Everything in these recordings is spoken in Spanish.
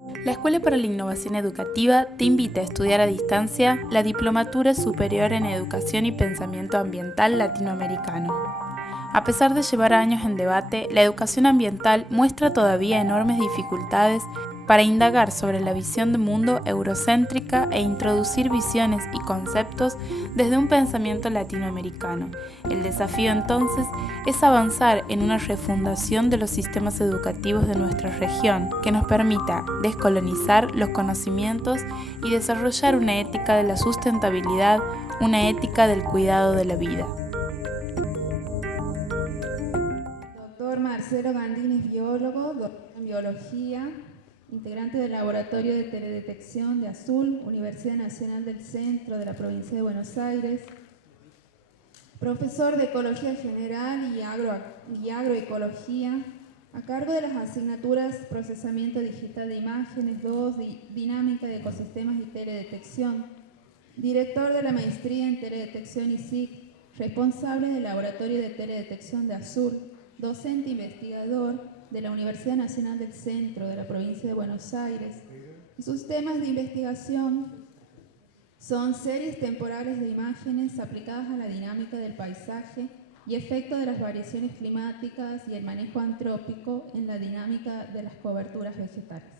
La Escuela para la Innovación Educativa te invita a estudiar a distancia la Diplomatura Superior en Educación y Pensamiento Ambiental Latinoamericano. A pesar de llevar años en debate, la educación ambiental muestra todavía enormes dificultades para indagar sobre la visión de mundo eurocéntrica e introducir visiones y conceptos desde un pensamiento latinoamericano. El desafío entonces es avanzar en una refundación de los sistemas educativos de nuestra región que nos permita descolonizar los conocimientos y desarrollar una ética de la sustentabilidad, una ética del cuidado de la vida. Doctor Marcelo Gandini es biólogo, doctor en biología, integrante del Laboratorio de Teledetección de Azul, Universidad Nacional del Centro de la Provincia de Buenos Aires, profesor de Ecología General y Agroecología, a cargo de las asignaturas Procesamiento Digital de Imágenes 2, Dinámica de Ecosistemas y Teledetección, director de la Maestría en Teledetección ISIC, responsable del Laboratorio de Teledetección de Azul, docente investigador de la Universidad Nacional del Centro de la Provincia de Buenos Aires. Y sus temas de investigación son series temporales de imágenes aplicadas a la dinámica del paisaje y efecto de las variaciones climáticas y el manejo antrópico en la dinámica de las coberturas vegetales.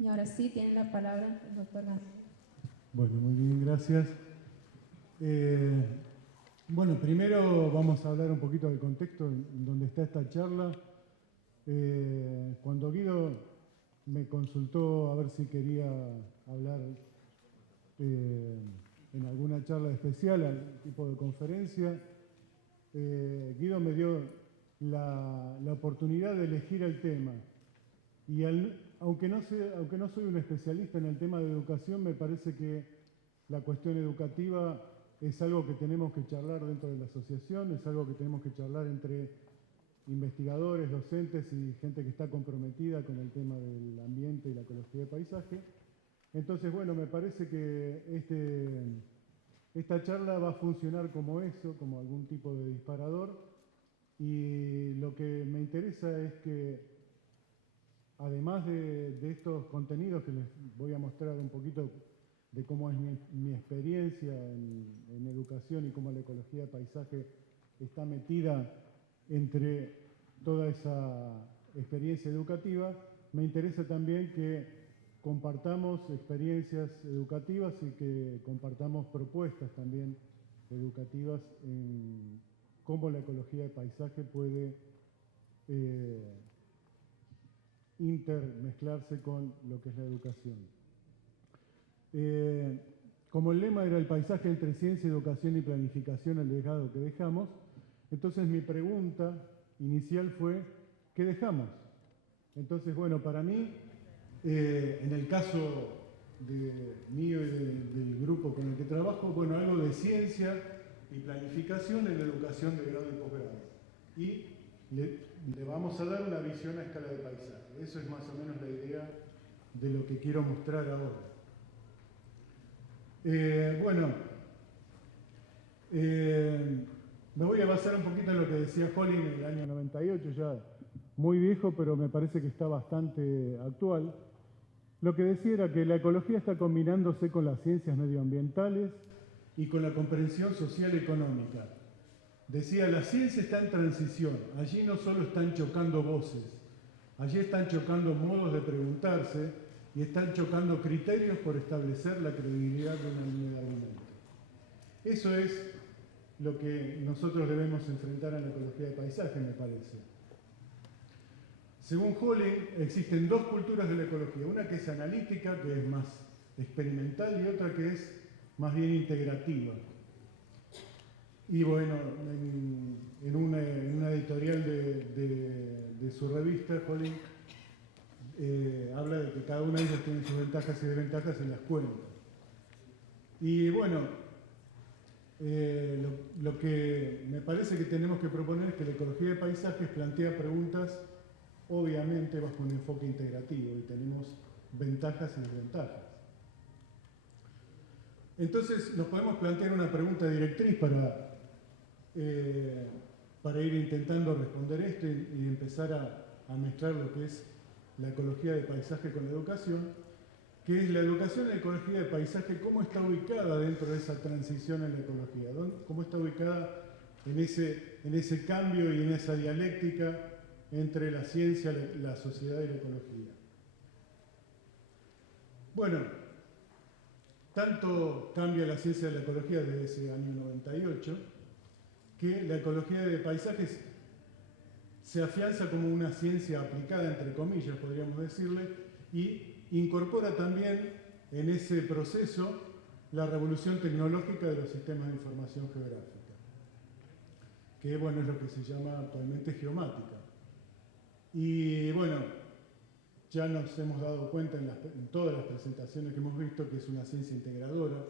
Y ahora sí, tiene la palabra el doctor Gandini. Bueno, muy bien, gracias. Bueno, primero vamos a hablar un poquito del contexto en donde está esta charla. Cuando Guido me consultó a ver si quería hablar en alguna charla especial, algún tipo de conferencia, Guido me dio la oportunidad de elegir el tema. Y aunque no soy un especialista en el tema de educación, me parece que la cuestión educativa es algo que tenemos que charlar dentro de la asociación, es algo que tenemos que charlar entre investigadores, docentes y gente que está comprometida con el tema del ambiente y la ecología de paisaje. Entonces, bueno, me parece que esta charla va a funcionar como eso, como algún tipo de disparador. Y lo que me interesa es que, además de estos contenidos que les voy a mostrar un poquito de cómo es mi experiencia en educación y cómo la ecología de paisaje está metida entre toda esa experiencia educativa, me interesa también que compartamos experiencias educativas y que compartamos propuestas también educativas en cómo la ecología de paisaje puede intermezclarse con lo que es la educación. Como el lema era el paisaje entre ciencia, educación y planificación, el legado que dejamos, entonces mi pregunta inicial fue, ¿qué dejamos? Entonces, bueno, para mí, en el caso mío y del grupo con el que trabajo, bueno, algo de ciencia y planificación en educación de grado y posgrado. Y le vamos a dar una visión a escala de paisaje. Eso es más o menos la idea de lo que quiero mostrar ahora. Me voy a basar un poquito en lo que decía Holling en el año 98, ya muy viejo, pero me parece que está bastante actual. Lo que decía era que la ecología está combinándose con las ciencias medioambientales y con la comprensión social y económica. Decía, la ciencia está en transición, allí no solo están chocando voces, allí están chocando modos de preguntarse y están chocando criterios por establecer la credibilidad de una línea de argumento. Eso es lo que nosotros debemos enfrentar en la ecología de paisaje, me parece. Según Holling, existen dos culturas de la ecología, una que es analítica, que es más experimental, y otra que es más bien integrativa. Y bueno, en una editorial de su revista, Holling habla de que cada una de ellas tiene sus ventajas y desventajas y las cuenta. Y bueno, lo que me parece que tenemos que proponer es que la ecología de paisajes plantea preguntas obviamente bajo un enfoque integrativo y tenemos ventajas y desventajas. Entonces nos podemos plantear una pregunta directriz para ir intentando responder esto y empezar a mezclar lo que es la ecología de paisaje con la educación, que es la educación en ecología de paisaje, cómo está ubicada dentro de esa transición en la ecología, cómo está ubicada en ese cambio y en esa dialéctica entre la ciencia, la sociedad y la ecología. Bueno, tanto cambia la ciencia de la ecología desde ese año 98, que la ecología de paisajes se afianza como una ciencia aplicada, entre comillas, podríamos decirle, y incorpora también en ese proceso la revolución tecnológica de los sistemas de información geográfica, que bueno, es lo que se llama actualmente geomática. Y bueno, ya nos hemos dado cuenta en todas las presentaciones que hemos visto que es una ciencia integradora,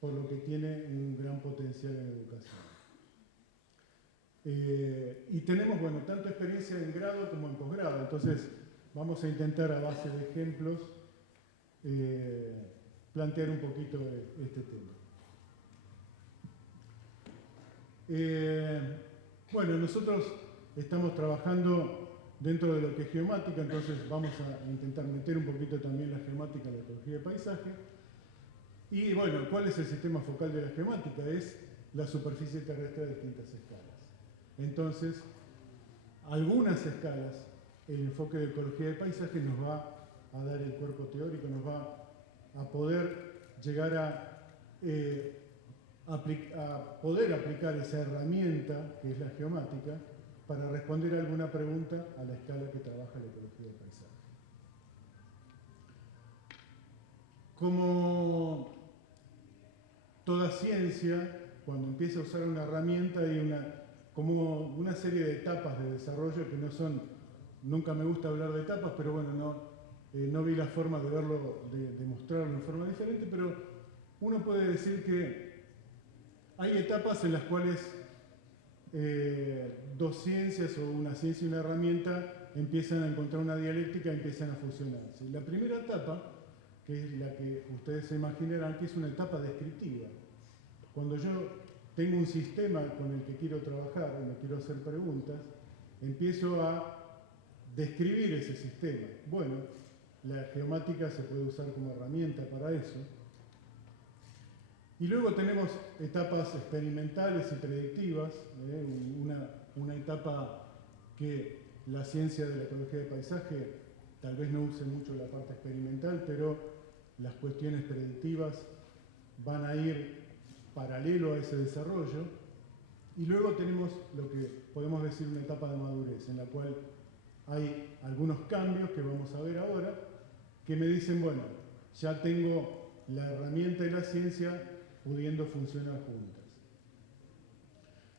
por lo que tiene un gran potencial en educación. Y tenemos, bueno, tanto experiencia en grado como en posgrado, entonces vamos a intentar a base de ejemplos plantear un poquito este tema. Bueno, nosotros estamos trabajando dentro de lo que es geomática, entonces vamos a intentar meter un poquito también la geomática en la ecología de paisaje. Y bueno, ¿cuál es el sistema focal de la geomática? Es la superficie terrestre de distintas escalas. Entonces, algunas escalas, el enfoque de ecología de paisaje nos va a dar el cuerpo teórico, nos va a poder llegar a poder aplicar esa herramienta que es la geomática para responder a alguna pregunta a la escala que trabaja la ecología de paisaje. Como toda ciencia, cuando empieza a usar una herramienta hay como una serie de etapas de desarrollo que no son, nunca me gusta hablar de etapas, pero bueno, no vi la forma de verlo, de mostrarlo en forma diferente, pero uno puede decir que hay etapas en las cuales dos ciencias o una ciencia y una herramienta empiezan a encontrar una dialéctica y empiezan a fusionarse. La primera etapa, que es la que ustedes se imaginarán, que es una etapa descriptiva. Cuando yo tengo un sistema con el que quiero trabajar y me quiero hacer preguntas, empiezo a describir ese sistema. Bueno, la geomática se puede usar como herramienta para eso. Y luego tenemos etapas experimentales y predictivas, una etapa que la ciencia de la ecología de paisaje tal vez no use mucho la parte experimental, pero las cuestiones predictivas van a ir paralelo a ese desarrollo. Y luego tenemos lo que podemos decir una etapa de madurez, en la cual hay algunos cambios que vamos a ver ahora, que me dicen, bueno, ya tengo la herramienta y la ciencia pudiendo funcionar juntas.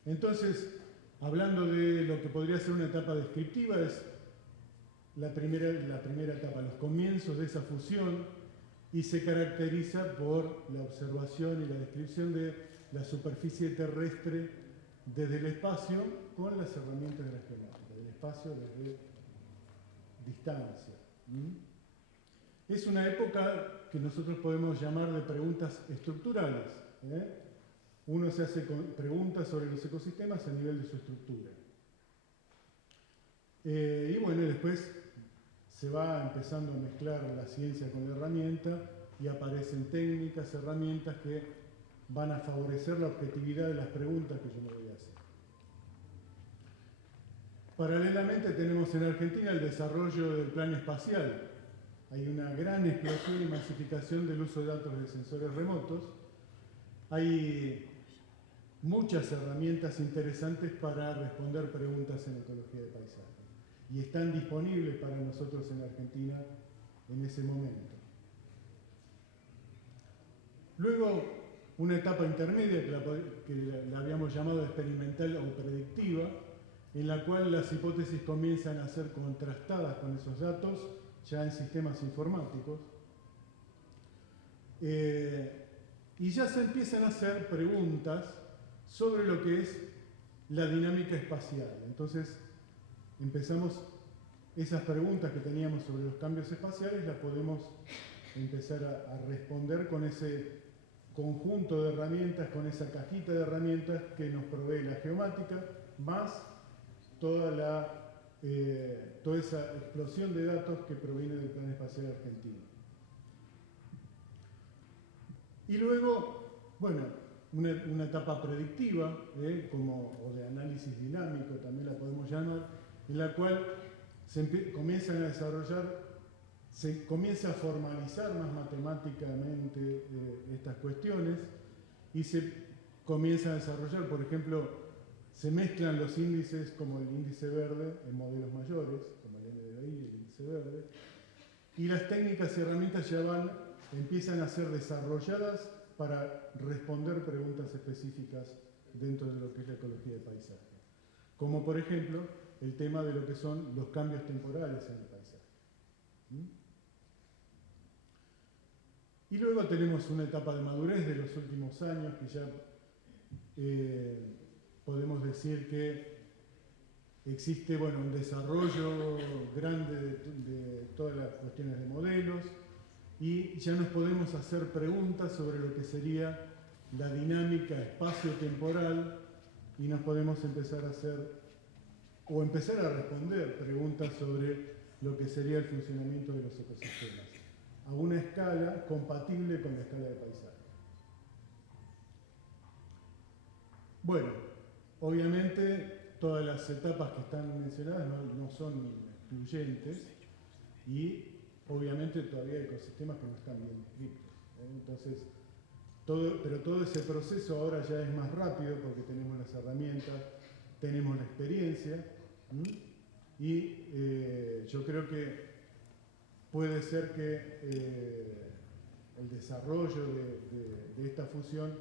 Entonces, hablando de lo que podría ser una etapa descriptiva, es la primera etapa, los comienzos de esa fusión, y se caracteriza por la observación y la descripción de la superficie terrestre desde el espacio con las herramientas de la geomática, del espacio desde distancia. Es una época que nosotros podemos llamar de preguntas estructurales. Uno se hace preguntas sobre los ecosistemas a nivel de su estructura. Y bueno, después se va empezando a mezclar la ciencia con la herramienta y aparecen técnicas, herramientas que van a favorecer la objetividad de las preguntas que yo me voy a hacer. Paralelamente tenemos en Argentina el desarrollo del plan espacial. Hay una gran explosión y masificación del uso de datos de sensores remotos. Hay muchas herramientas interesantes para responder preguntas en ecología de paisaje. Y están disponibles para nosotros en Argentina en ese momento. Luego, una etapa intermedia que la habíamos llamado experimental o predictiva, en la cual las hipótesis comienzan a ser contrastadas con esos datos ya en sistemas informáticos. Y ya se empiezan a hacer preguntas sobre lo que es la dinámica espacial. Entonces, empezamos esas preguntas que teníamos sobre los cambios espaciales, las podemos empezar a responder con ese conjunto de herramientas, con esa cajita de herramientas que nos provee la geomática, más toda la toda esa explosión de datos que proviene del Plan Espacial Argentino. Y luego, bueno, una etapa predictiva, o de análisis dinámico, también la podemos llamar, en la cual se comienzan a desarrollar, se comienza a formalizar más matemáticamente estas cuestiones y se comienza a desarrollar, por ejemplo, se mezclan los índices como el índice verde en modelos mayores, como el NDVI y el índice verde, y las técnicas y herramientas ya empiezan a ser desarrolladas para responder preguntas específicas dentro de lo que es la ecología de paisaje. Como por ejemplo el tema de lo que son los cambios temporales en el paisaje. Y luego tenemos una etapa de madurez de los últimos años que ya podemos decir que existe un desarrollo grande de todas las cuestiones de modelos y ya nos podemos hacer preguntas sobre lo que sería la dinámica espacio-temporal y nos podemos empezar a hacer o empezar a responder preguntas sobre lo que sería el funcionamiento de los ecosistemas a una escala compatible con la escala de paisaje. Bueno, obviamente todas las etapas que están mencionadas no son excluyentes y obviamente todavía hay ecosistemas que no están bien descritos. Entonces, pero todo ese proceso ahora ya es más rápido porque tenemos las herramientas, tenemos la experiencia y yo creo que puede ser que el desarrollo de esta fusión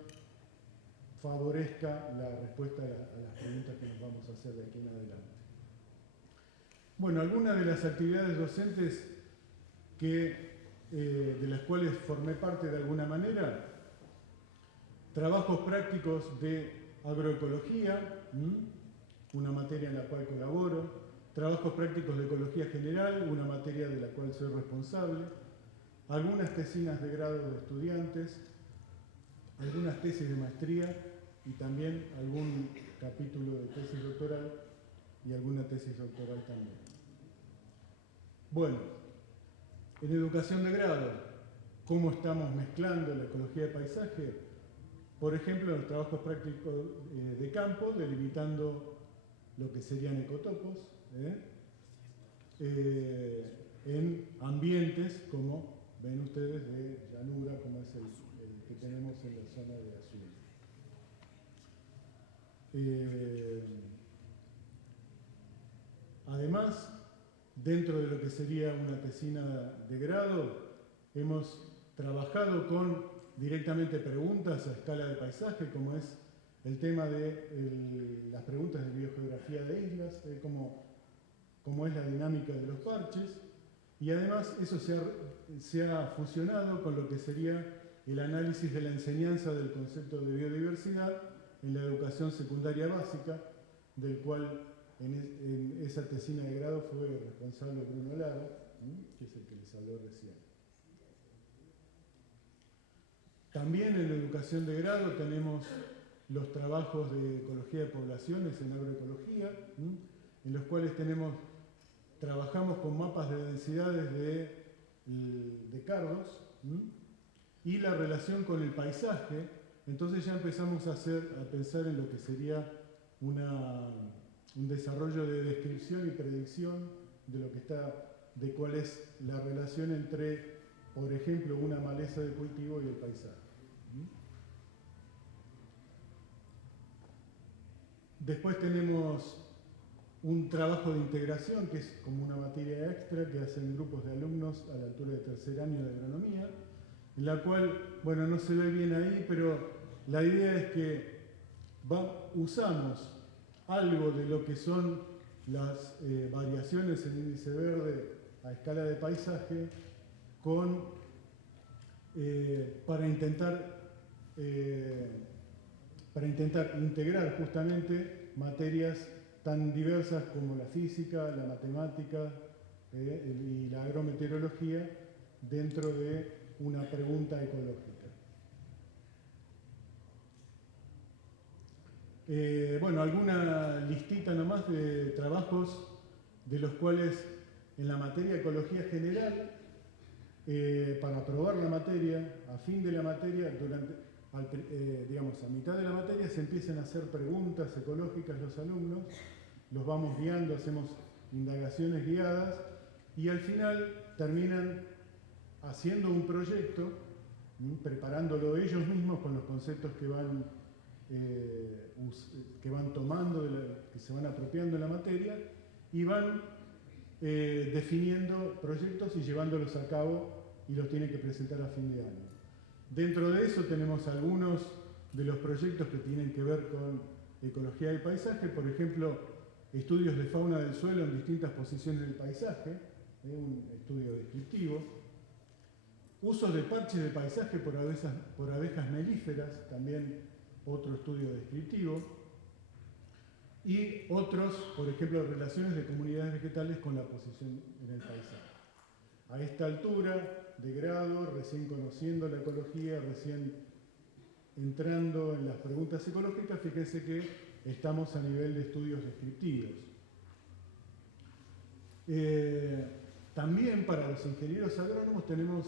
favorezca la respuesta a las preguntas que nos vamos a hacer de aquí en adelante. Bueno, algunas de las actividades docentes de las cuales formé parte de alguna manera, trabajos prácticos de agroecología, una materia en la cual colaboro, trabajos prácticos de ecología general, una materia de la cual soy responsable, algunas tesinas de grado de estudiantes, algunas tesis de maestría y también algún capítulo de tesis doctoral y alguna tesis doctoral también. Bueno, en educación de grado, ¿cómo estamos mezclando la ecología de paisaje? Por ejemplo, en los trabajos prácticos de campo, delimitando lo que serían ecotopos, en ambientes como ven ustedes de llanura, como es el que tenemos en la zona de azul. Además, dentro de lo que sería una tesina de grado, hemos trabajado con directamente preguntas a escala de paisaje, como es el tema de las preguntas de biogeografía de islas, cómo es la dinámica de los parches, y además eso se ha fusionado con lo que sería el análisis de la enseñanza del concepto de biodiversidad en la educación secundaria básica, del cual en esa tesina de grado fue responsable Bruno Lara, que es el que les habló recién. También en la educación de grado tenemos los trabajos de ecología de poblaciones en agroecología, en los cuales trabajamos con mapas de densidades de cardos y la relación con el paisaje. Entonces ya empezamos a pensar en lo que sería un desarrollo de descripción y predicción de cuál es la relación entre, por ejemplo, una maleza de cultivo y el paisaje. Después tenemos un trabajo de integración, que es como una materia extra que hacen grupos de alumnos a la altura de tercer año de agronomía, en la cual, bueno, no se ve bien ahí, pero la idea es que usamos algo de lo que son las variaciones en índice verde a escala de paisaje para intentar integrar justamente materias tan diversas como la física, la matemática y la agrometeorología dentro de una pregunta ecológica. Bueno, alguna listita nomás de trabajos de los cuales en la materia de ecología general, para aprobar la materia, a fin de la materia, digamos, a mitad de la materia se empiezan a hacer preguntas ecológicas los alumnos, los vamos guiando, hacemos indagaciones guiadas y al final terminan haciendo un proyecto, preparándolo ellos mismos con los conceptos que van tomando, que se van apropiando de la materia y van definiendo proyectos y llevándolos a cabo y los tienen que presentar a fin de año. Dentro de eso tenemos algunos de los proyectos que tienen que ver con ecología del paisaje, por ejemplo, estudios de fauna del suelo en distintas posiciones del paisaje, un estudio descriptivo, usos de parches de paisaje por abejas melíferas, también otro estudio descriptivo, y otros, por ejemplo, relaciones de comunidades vegetales con la posición en el paisaje. A esta altura de grado, recién conociendo la ecología, recién entrando en las preguntas ecológicas, fíjense que estamos a nivel de estudios descriptivos. También para los ingenieros agrónomos tenemos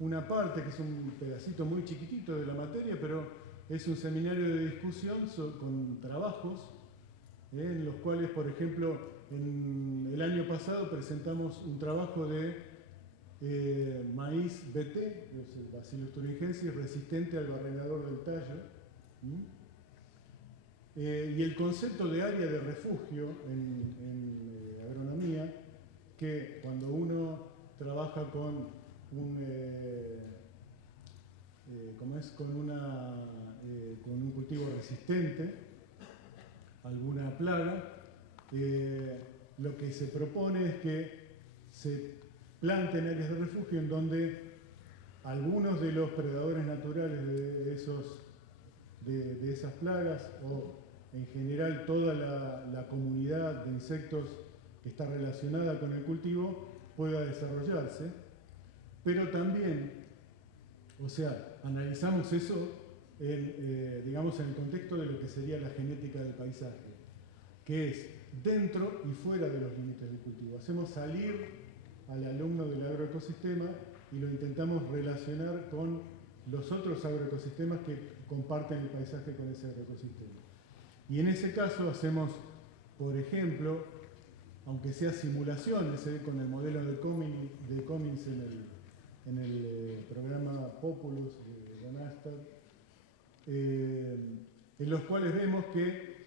una parte que es un pedacito muy chiquitito de la materia, pero es un seminario de discusión con trabajos en los cuales, por ejemplo, en el año pasado presentamos un trabajo de maíz BT, Bacillus thuringiensis, resistente al barrenador del tallo. Y el concepto de área de refugio en agronomía, que cuando uno trabaja con un cultivo resistente a alguna plaga, lo que se propone es que se planten áreas de refugio en donde algunos de los predadores naturales de esas plagas o en general toda la comunidad de insectos que está relacionada con el cultivo pueda desarrollarse, pero también, o sea, analizamos eso digamos en el contexto de lo que sería la genética del paisaje, que es dentro y fuera de los límites del cultivo. Hacemos salir al alumno del agroecosistema y lo intentamos relacionar con los otros agroecosistemas que comparten el paisaje con ese agroecosistema. Y en ese caso hacemos, por ejemplo, aunque sea simulaciones, con el modelo de Cummins en el programa Populus de Van Astad, en los cuales vemos que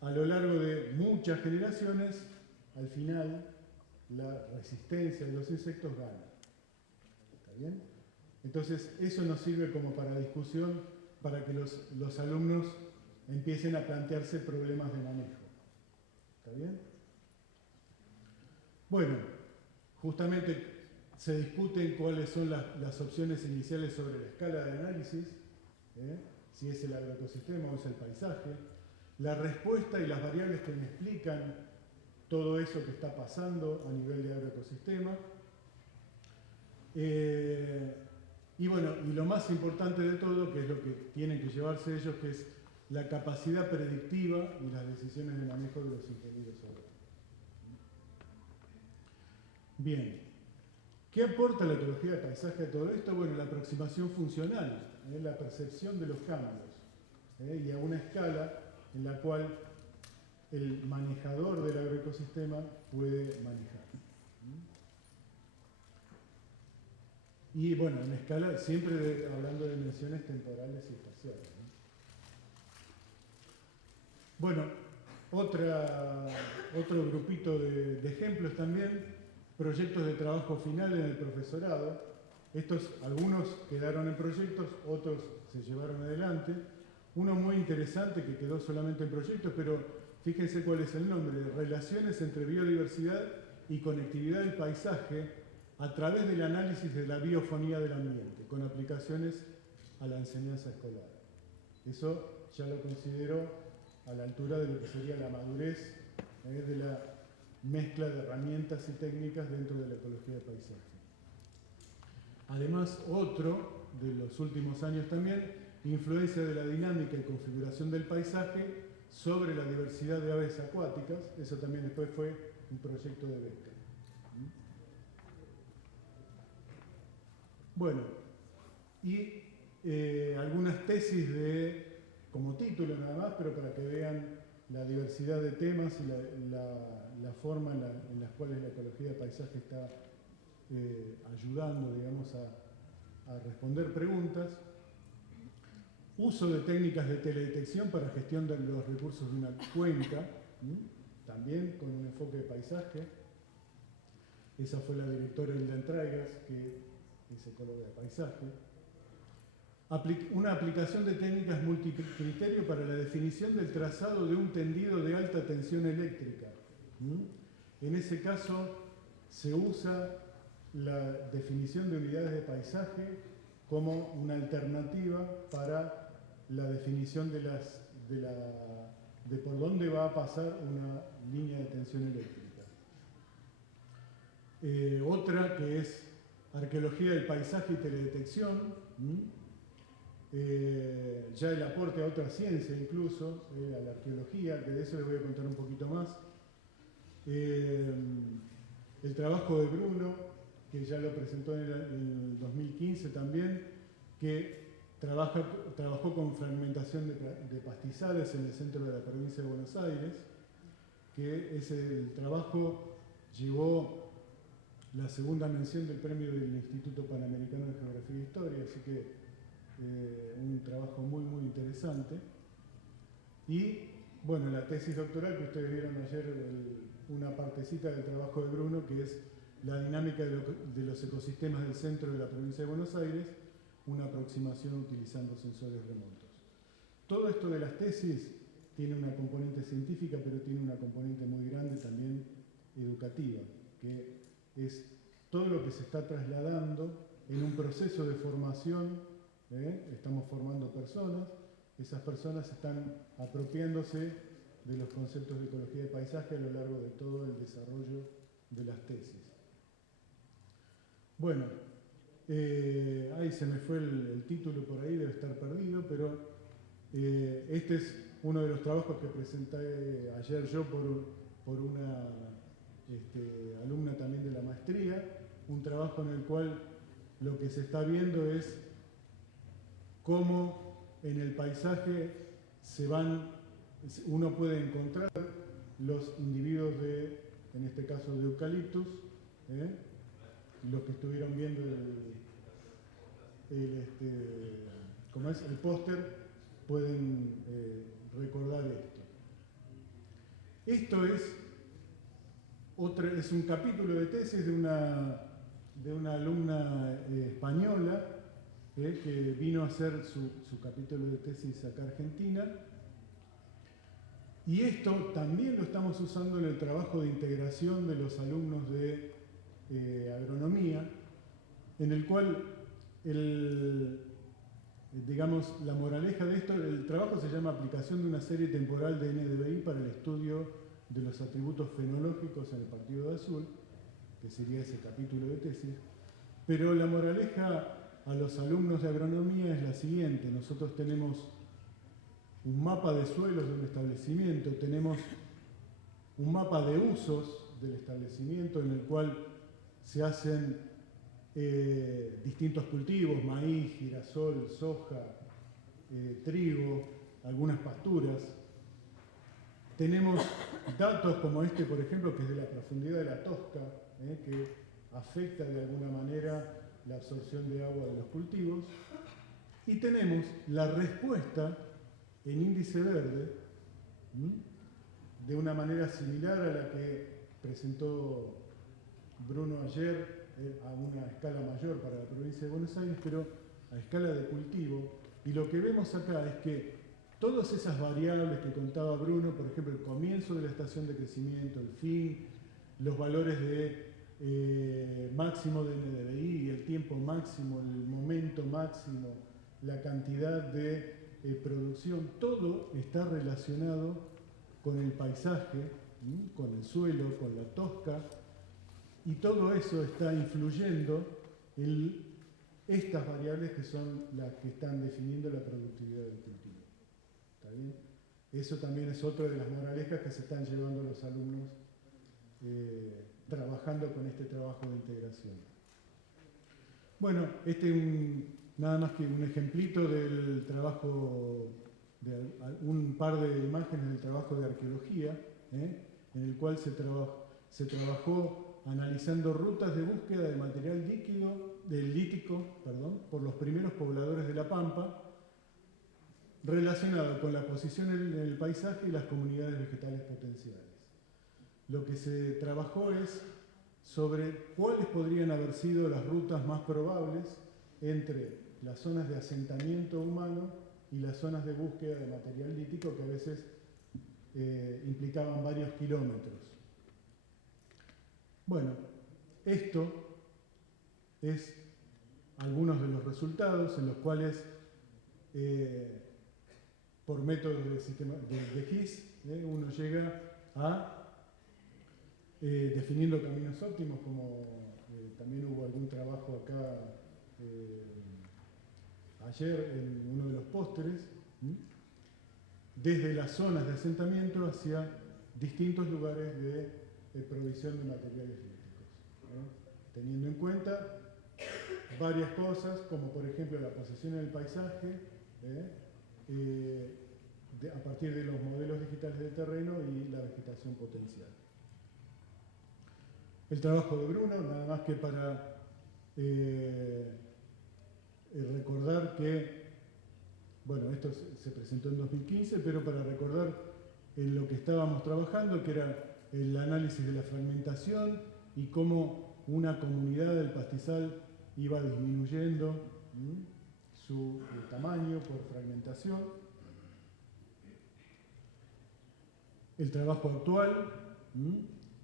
a lo largo de muchas generaciones, al final, la resistencia de los insectos gana. ¿Está bien? Entonces, eso nos sirve como para discusión, para que los alumnos empiecen a plantearse problemas de manejo. ¿Está bien? Bueno, justamente se discuten cuáles son las opciones iniciales sobre la escala de análisis, si es el agroecosistema o es el paisaje, la respuesta y las variables que me explican todo eso que está pasando a nivel de agroecosistema. Y bueno, y lo más importante de todo, que es lo que tienen que llevarse ellos, que es la capacidad predictiva y las decisiones de manejo de los ingenieros agrónomos. Bien, ¿qué aporta la ecología del paisaje a todo esto? Bueno, la aproximación funcional, la percepción de los cambios, y a una escala en la cual el manejador del agroecosistema puede manejar. Y bueno, en escala, siempre hablando de dimensiones temporales y espaciales. Bueno, otro grupito de ejemplos también, proyectos de trabajo final en el profesorado. Algunos quedaron en proyectos, otros se llevaron adelante. Uno muy interesante que quedó solamente en proyectos, pero fíjense cuál es el nombre: Relaciones entre biodiversidad y conectividad del paisaje a través del análisis de la biofonía del ambiente, con aplicaciones a la enseñanza escolar. Eso ya lo considero a la altura de lo que sería la madurez de la mezcla de herramientas y técnicas dentro de la ecología del paisaje. Además, otro de los últimos años también, influencia de la dinámica y configuración del paisaje sobre la diversidad de aves acuáticas. Eso también después fue un proyecto de beca. Bueno, y algunas tesis como título nada más, pero para que vean la diversidad de temas y la forma en las cuales la ecología de paisaje está ayudando, digamos, a responder preguntas. Uso de técnicas de teledetección para gestión de los recursos de una cuenca, también con un enfoque de paisaje. Esa fue la directora Hilda Entraigas, que es ecóloga de paisaje. Una aplicación de técnicas multicriterio para la definición del trazado de un tendido de alta tensión eléctrica. En ese caso se usa la definición de unidades de paisaje como una alternativa para la definición de por dónde va a pasar una línea de tensión eléctrica. Otra que es arqueología del paisaje y teledetección, ya el aporte a otra ciencia incluso, a la arqueología, que de eso les voy a contar un poquito más. El trabajo de Bruno, que ya lo presentó en el 2015 también, que trabajó con fragmentación de pastizales en el centro de la provincia de Buenos Aires, que el trabajo llevó la segunda mención del premio del Instituto Panamericano de Geografía e Historia, así que un trabajo muy, muy interesante. Y, bueno, la tesis doctoral que ustedes vieron ayer, una partecita del trabajo de Bruno, que es la dinámica de los ecosistemas del centro de la provincia de Buenos Aires, una aproximación utilizando sensores remotos. Todo esto de las tesis tiene una componente científica, pero tiene una componente muy grande también educativa, que es todo lo que se está trasladando en un proceso de formación. Estamos formando personas, esas personas están apropiándose de los conceptos de ecología de paisaje a lo largo de todo el desarrollo de las tesis. Bueno, ahí se me fue el título por ahí, debe estar perdido, pero este es uno de los trabajos que presenté ayer yo por una alumna también de la maestría, un trabajo en el cual lo que se está viendo es cómo en el paisaje uno puede encontrar los individuos en este caso de eucaliptus, los que estuvieron viendo el póster pueden recordar esto. Esto es un capítulo de tesis de una alumna española que vino a hacer su capítulo de tesis acá a Argentina. Y esto también lo estamos usando en el trabajo de integración de los alumnos de agronomía, en el cual digamos, la moraleja de esto, el trabajo se llama aplicación de una serie temporal de NDVI para el estudio de los atributos fenológicos en el partido de azul, que sería ese capítulo de tesis. Pero la moraleja a los alumnos de agronomía es la siguiente: nosotros tenemos un mapa de suelos de un establecimiento, tenemos un mapa de usos del establecimiento en el cual se hacen distintos cultivos, maíz, girasol, soja, trigo, algunas pasturas. Tenemos datos como este, por ejemplo, que es de la profundidad de la Tosca, que afecta de alguna manera la absorción de agua de los cultivos. Y tenemos la respuesta en índice verde, de una manera similar a la que presentó Bruno ayer, a una escala mayor para la provincia de Buenos Aires, pero a escala de cultivo. Y lo que vemos acá es que todas esas variables que contaba Bruno, por ejemplo, el comienzo de la estación de crecimiento, el fin, los valores de máximo de NDVI, el tiempo máximo, el momento máximo, la cantidad de producción, todo está relacionado con el paisaje, con el suelo, con la tosca, y todo eso está influyendo en estas variables que son las que están definiendo la productividad del cultivo. ¿Está bien? Eso también es otra de las moralejas que se están llevando los alumnos trabajando con este trabajo de integración. Bueno, este es nada más que un ejemplito del trabajo, de un par de imágenes del trabajo de arqueología, en el cual se trabajó analizando rutas de búsqueda de material lítico por los primeros pobladores de La Pampa, relacionado con la posición en el paisaje y las comunidades vegetales potenciales. Lo que se trabajó es sobre cuáles podrían haber sido las rutas más probables entre las zonas de asentamiento humano y las zonas de búsqueda de material lítico, que a veces implicaban varios kilómetros. Bueno, esto es algunos de los resultados en los cuales por métodos de GIS, uno llega a definiendo caminos óptimos, como también hubo algún trabajo acá ayer en uno de los pósteres, desde las zonas de asentamiento hacia distintos lugares de provisión de materiales líticos, teniendo en cuenta varias cosas, como por ejemplo la posición en el paisaje, a partir de los modelos digitales del terreno y la vegetación potencial. El trabajo de Bruno, nada más que para recordar que, bueno, esto se presentó en 2015, pero para recordar en lo que estábamos trabajando, que era el análisis de la fragmentación y cómo una comunidad del pastizal iba disminuyendo su tamaño por fragmentación. El trabajo actual,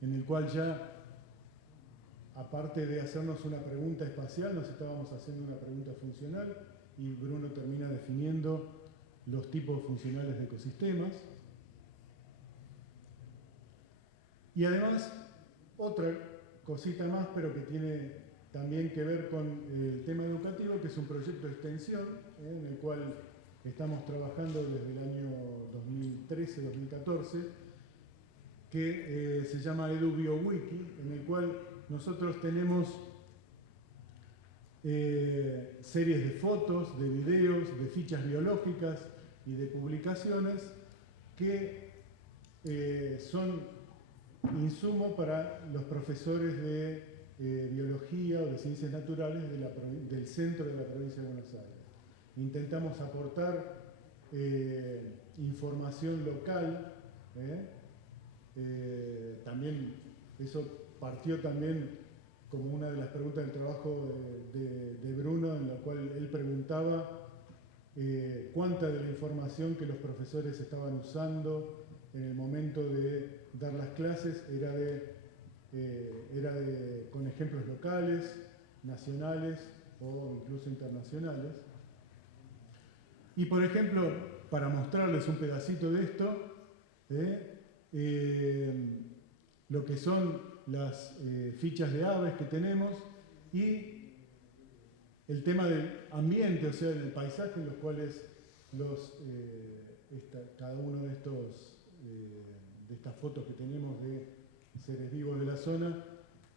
en el cual ya, aparte de hacernos una pregunta espacial, nos estábamos haciendo una pregunta funcional y Bruno termina definiendo los tipos funcionales de ecosistemas. Y además, otra cosita más, pero que tiene también que ver con el tema educativo, que es un proyecto de extensión, en el cual estamos trabajando desde el año 2013-2014, que se llama EduBioWiki, en el cual nosotros tenemos series de fotos, de videos, de fichas biológicas y de publicaciones que son insumo para los profesores de biología o de ciencias naturales del centro de la provincia de Buenos Aires. Intentamos aportar información local, también eso partió también como una de las preguntas del trabajo de Bruno, en la cual él preguntaba cuánta de la información que los profesores estaban usando en el momento de dar las clases era con ejemplos locales, nacionales o incluso internacionales. Y por ejemplo, para mostrarles un pedacito de esto, lo que son las fichas de aves que tenemos y el tema del ambiente, o sea, del paisaje en los cuales cada uno de estas fotos que tenemos de seres vivos de la zona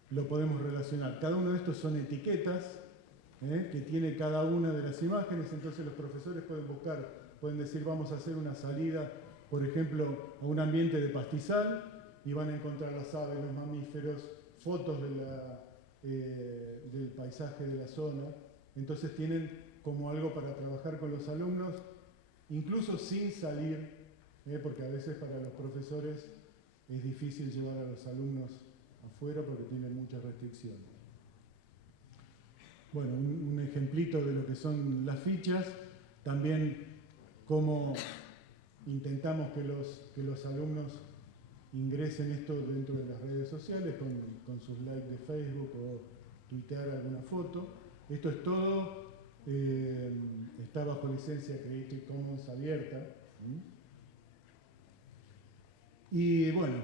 lo podemos relacionar. Cada uno de estos son etiquetas que tiene cada una de las imágenes, entonces los profesores pueden decir vamos a hacer una salida, por ejemplo, a un ambiente de pastizal y van a encontrar las aves, los mamíferos, fotos del paisaje de la zona. Entonces tienen como algo para trabajar con los alumnos, incluso sin salir, porque a veces para los profesores es difícil llevar a los alumnos afuera porque tienen muchas restricciones. Bueno, un ejemplito de lo que son las fichas, también cómo intentamos que los alumnos ingresen esto dentro de las redes sociales con sus likes de Facebook o tuitear alguna foto. Esto es todo, está bajo licencia Creative Commons abierta. Y bueno,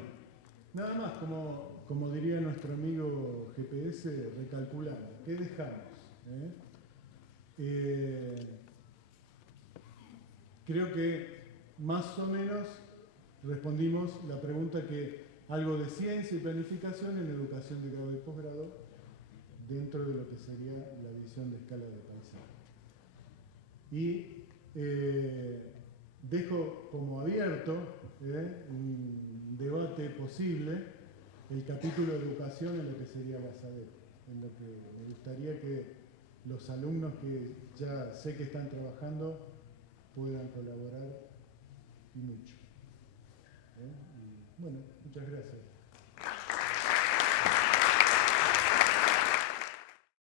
nada más, como diría nuestro amigo GPS, recalculando. ¿Qué dejamos? Creo que más o menos respondimos la pregunta que algo de ciencia y planificación en educación de grado y posgrado dentro de lo que sería la visión de escala de paisaje. Y dejo como abierto un debate posible el capítulo de educación en lo que sería la SADEP, en lo que me gustaría que los alumnos que ya sé que están trabajando puedan colaborar y mucho. Y bueno, muchas gracias.